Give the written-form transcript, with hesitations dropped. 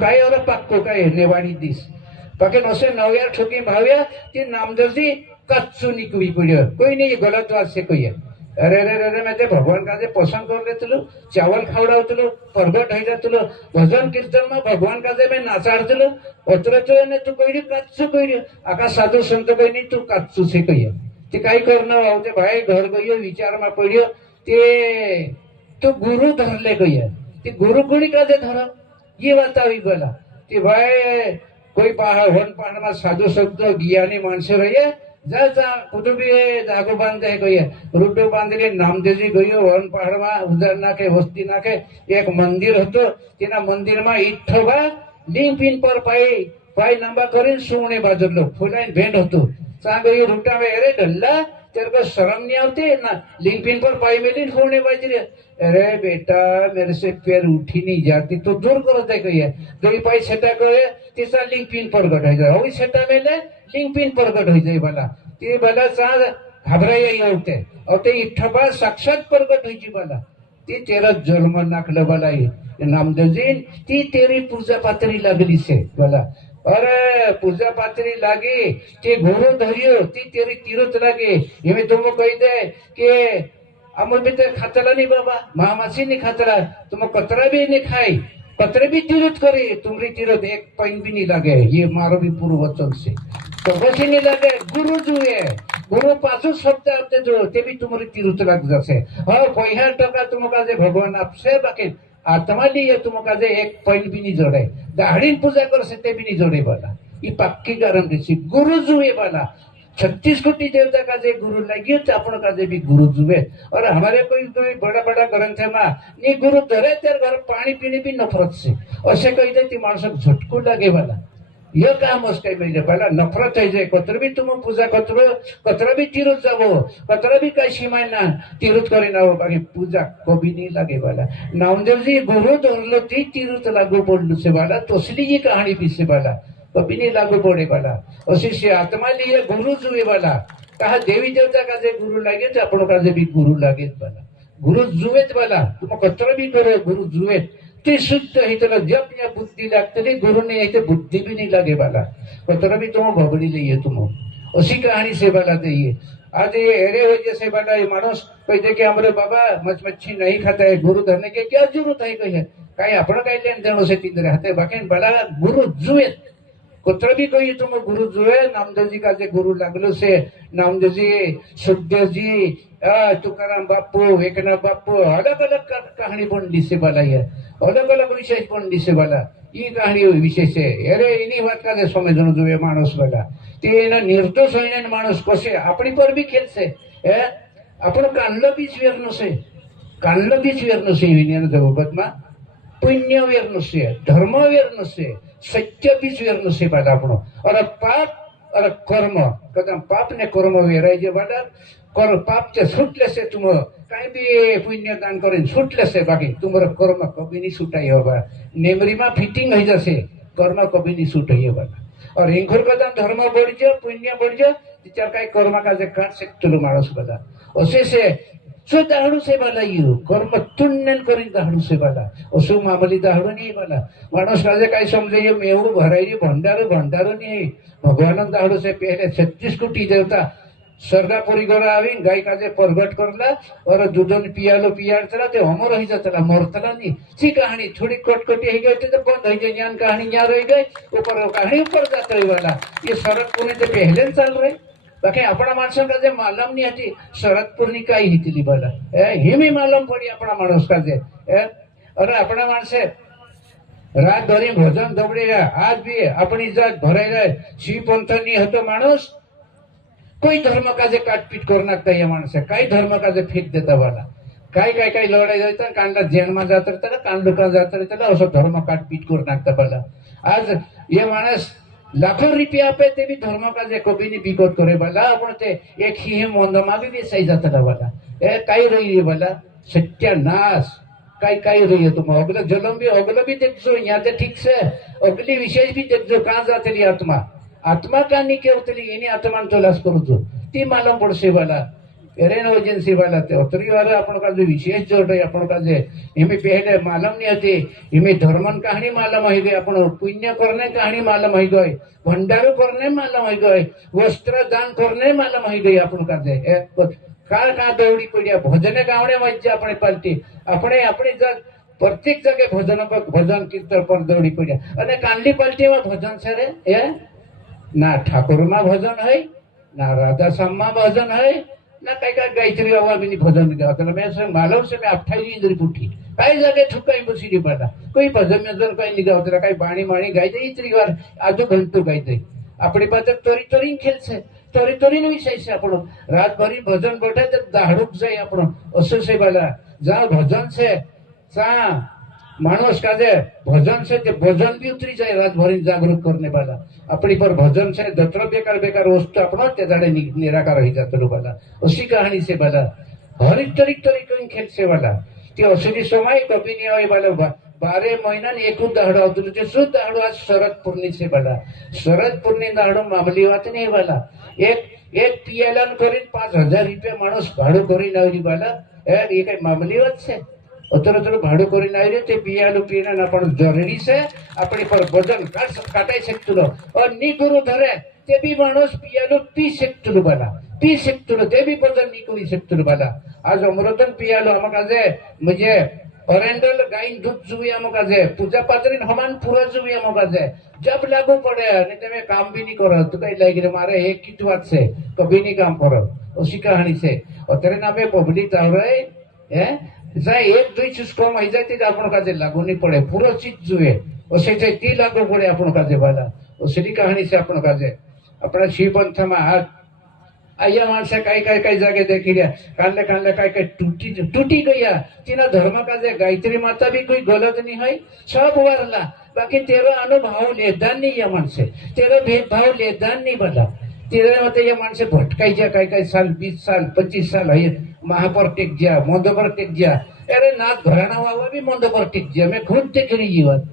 काय और पाक्को काय नेवाड़ी दिस बाकी नौसे नव्या ठोकी भाव्या ती नामदर्जी कच्चू निकली पड़ियो कोई नहीं गलत बात से कोई है अरे अरे अरे मैं भगवान का पसंद कर लेतलु चावल खावड़ावतलु परगट हो जातलु भजन कीर्तन में भगवान का मैं नाचाड़तलु अत्र ने तू कही काचू कही आका साधु संत कही तू काचू से कही ते काही करणं होते भाई घर गयो विचार में पड़ियो ते तो गुरु धरले कही ते गुरु कोणी का धर ये बतावी बोला ते भाई कोई वन पहाड़ में साधु संत ज्ञानी मानसे रहिए जा कुटुंबी जागो बांधे गई रूटो बांधले नामदेवजी गई वन पहाड़ में उधर नाखे वस्ती नाखे एक मंदिर हतो तेना मंदिर में इठोबा लिंग पिन पर पाई नंबा करीन सुने बाजलो फुलाइन भेंट हतो चा गई रूटा में अरे ढल्ला तेरे को शर्म नहीं आती ना लिंग पिन पर पाई मेली फोड़ने बाज रहे अरे बेटा मेरे से पैर उठी नहीं जाती तो दूर करो दे गई है दो पाई सेटा करे तीसरा लिंग पिन पर गट हो जाए वही सेटा मेले लिंग पिन पर गट हो जाए वाला ते वाला चा घबराई होते और ते इठबा साक्षात प्रगट हुई वाला ती तेरा जन्म नाखल वाला नामदेवजी ती तेरी पूजा पात्री लगली से वाला अरे पूजा पात्री लागे ते गुरु धरियो ती तेरी तीरथ लागे ये तुम कही दे कि अमर भी तो खातला नहीं बाबा महामासी नहीं खातला तुम कतरा भी नहीं खाई कतरे भी तीरथ करे तुम्हारी तीरथ एक पैन भी नहीं लगे ये मारो भी पूर्व वचन से तो बस नहीं लगे गुरु जो है गुरु पासो शब्द आपते जो ते भी तुम्हारी तीरथ लग जासे हाँ पैसा टका तुमका जे भगवान आपसे बाकी आत्मा लिए तुमका जे एक पैन भी नहीं जोड़े दाढ़ी पूजा कर से ते भी नहीं जोड़े वाला ये पक्की कारण देसी गुरु जो है वाला 36 कोटि देवता का जे गुरु लगी तो अपन का जे भी गुरु जुए और हमारे कोई बड़ा बड़ा ग्रंथ में नहीं गुरु धरे तेरे घर पानी पीने भी नफरत से और से कही दे मानस झटकू लगे वाला यह काम उसके मिले वाला नफरत है जे कतर भी तुम पूजा कतरा भी तीरथ जाबो कतरा भी कई सीमा ना तीरथ करे ना हो बाकी पूजा को भी नहीं लगे वाला नामदेव जी गुरु धरलो ती तीरथ लागू पड़लू से वाला तोसली ये कहानी भी से वाला कभी नहीं लागू पड़े वाला और शिष्य आत्मा लिए गुरु जुए वाला कहा देवी देवता का जे गुरु लगे तो अपन का जे भी गुरु लगे वाला गुरु जुएत वाला तुम कतरा भी करो गुरु जुएत ते शुद्ध है तो जब या बुद्धि लगते गुरु ने ऐसे बुद्धि भी नहीं लगे वाला कतरा भी तुम भगड़ी लिए तुम उसी कहानी से वाला दिए आज ये एरे हो जैसे वाला ये मानुस कोई देखे हमारे बाबा मच्छी नहीं खाता है गुरु धरने के क्या जरूरत है कही है कहीं अपना कहीं लेन देन से तीन रहते बाकी वाला गुरु जुएत कुत्र भी कोई तुम गुरु जुए नामदेव जी का जे गुरु लगलो से नामदेव जी सुखदेव जी तुकाराम बापू एकनाथ बापू अलग अलग कहानी बनली से वाला है अलग अलग विशेष बनली से वाला ये कहानी विशेष है अरे इन्हीं बात का समझना जुए मानस वाला ते ना निर्दोष है मानस कसे अपनी पर भी खेल से अपन कानलो बीच वेरनो से जगत में पुण्य वेरनो से धर्म वेरनो से सत्य बीच वेरनो से बाला अपनो और पाप और कर्म कदम पाप ने कर्म वेराय जे बाला कर पाप से छूटले से तुम कहीं भी पुण्य दान करें छूटले से बाकी तुम्हारा कर्म कभी नहीं छूटाई होगा नेमरी में फिटिंग है जैसे कर्म कभी नहीं छूट है वाला और इंखुर कदम धर्म बढ़ जाओ पुण्य बढ़ जाओ तिचार काही कर्म का जे काट से तुलो मानस बदा ओसे से सो दाहड़ू से वाला यू कर्म तुन्नन करी दाहड़ू से वाला ओसो मामूली दाहड़ू नहीं वाला मानस का जे काही समझे ये मेहू भराई भंडारो नहीं भगवान दाहड़ू से पहले 36 कोटि देवता स्वर्गापुरी गरा आवी गाय का जे प्रगट करला और दूधन पियालो पियार चला ते अमर हो जातला मरतला नहीं सी कहानी थोड़ी कटकटी हो गई तो बंद हो गई ज्ञान कहानी यहाँ रह गई ऊपर कहानी ऊपर जात रही वाला ये शरदपुर तो पहले चल रहे बाकी अपना मानस का जे मालूम नहीं थी शरदपुर नी कई हितली वाला ही भी मालूम पड़ी अपना मानस का जे अरे अपना मानसे रात धरी भजन दौड़ी रहा आज भी अपनी जात भराई रहे शिव पंथ नहीं हतो मानुस कोई धर्म का जे काटपीट करना चाहिए मानस काही धर्म का जे फेक देता वाला काही लढाई जायचं कांडला जेल में जात रहता कांड का जात रहता असं धर्म काटपीट कर नाखता वाला आज ये मानस लाखों रुपया पे ते भी धर्म का जे कभी नहीं बिकोत करे वाला अपन ते एक ही मंद में भी सही जाता वाला काही रही है वाला सत्यानाश काही रही है तुम अगला जन्म भी अगला भी देखो यहाँ से ठीक से अगली विशेष भी देखो कहाँ जाते आत्मा आत्मा का नहीं केवतली इन्हें आत्मा तलाश करो ती मालूम पड़से वाला एरेन एजेंसी वाला थे अतरी वाला अपन का जो विशेष जोड़ है अपन का जे इमे पहले मालूम नहीं होती इमे धर्मन कहानी मालूम हो गई अपन पुण्य करने कहानी मालूम हो गई भंडारू करने मालूम हो गई वस्त्र दान करने मालूम हो गई अपन का जे का दौड़ी पड़िया भजने गावने मज्जा अपने पलटी अपने अपनी प्रत्येक जगह भजन कीर्तन पर दौड़ी पड़िया અને કાંડલી પલટીમાં ભજન છે રે એ ના ઠાકોરમાં ભજન હોય ના રાધા શ્યામમાં ભજન હોય ના કઈ કઈ ગાયત્રી અવાબીની ભજન ગાતા મેં માલમ છે મેં 28 ઇન્દ્રી પૂઠી કઈ જગ્યાએ ઠુકાઈ બસી રી પડતા કોઈ ભજન મેં કઈ નહીં ગાવતા કઈ બાણી માણી ગાઈ દે ઇતરી વાર આજુ ઘંટો ગાઈ દે આપણી પાસે તોરી તોરી ખેલશે તોરી તોરી નો વિષય છે આપણો રાત ભરી ભજન બેઠે તો દાહડુક જાય આપણો અસર છે બાલા જા ભજન છે सा मानस का जे भजन से ते भजन भी उतरी जाए रात भरी जागरूक करने वाला अपनी पर भजन से दत्र बेकार बेकार वस्तु अपना ते जाड़े निराकार हो जाते वाला उसी कहानी से वाला हर एक तरीके खेल से वाला ते असली समय कभी नहीं आए वाला 12 महीना एक दाहडो होतो ते शुद्ध दाहडो आज शरद पूर्णिमा से वाला शरद पूर्णिमा दाहडो मामूली बात नहीं वाला एक पीएलएन करीन 5000 रुपया मानस भाड़ो करीन आवरी वाला ये कई मामूली बात है अतर भाड़ो करीने आई रे ते पियालू पीना पण जरूरी से अपनी पर वजन काटाई सकतो और नी गुरु धरे ते भी माणूस पियालू पी सकतो बाला पी सकतो ते भी वजन नी करी सकतो बाला आज अमृतन पियालू आमका जे म्हणजे ओरेंडल गाईन दूध जुई आमका जे पूजा पात्रीन हमान पूरा जुई आमका जे जब लागू पड़े ने ते काम भी नहीं करो तो कई लागी रे मारे एक की बात से कभी नहीं काम करो उसी कहानी से और तेरे नामे पब्लिक आ रहे हैं जाए एक दुई चीज कम हो जाती तो अपन का लागू नहीं पड़े पूरा चीज जुए उसे ती लागू पड़े अपन का वाला उसी कहानी से अपन का अपना शिव पंथ में हाथ आइया माणस कई कई कई जगह देखी रहा कानले कानले कई कई टूटी गया तीना धर्म का गायत्री माता भी कोई गलत नहीं है सब वारला बाकी तेरा अनुभव लेदान नहीं है माणसे तेरा भेदभाव लेदान नहीं बदला तेरा मत ये माणसे भटकाई जा कई साल 20 साल 25 साल है महापर टेक जा मंद पर टेक जा अरे नाथ घराना हुआ भी मंद पर टेक जा मैं खुद देख रही जीवन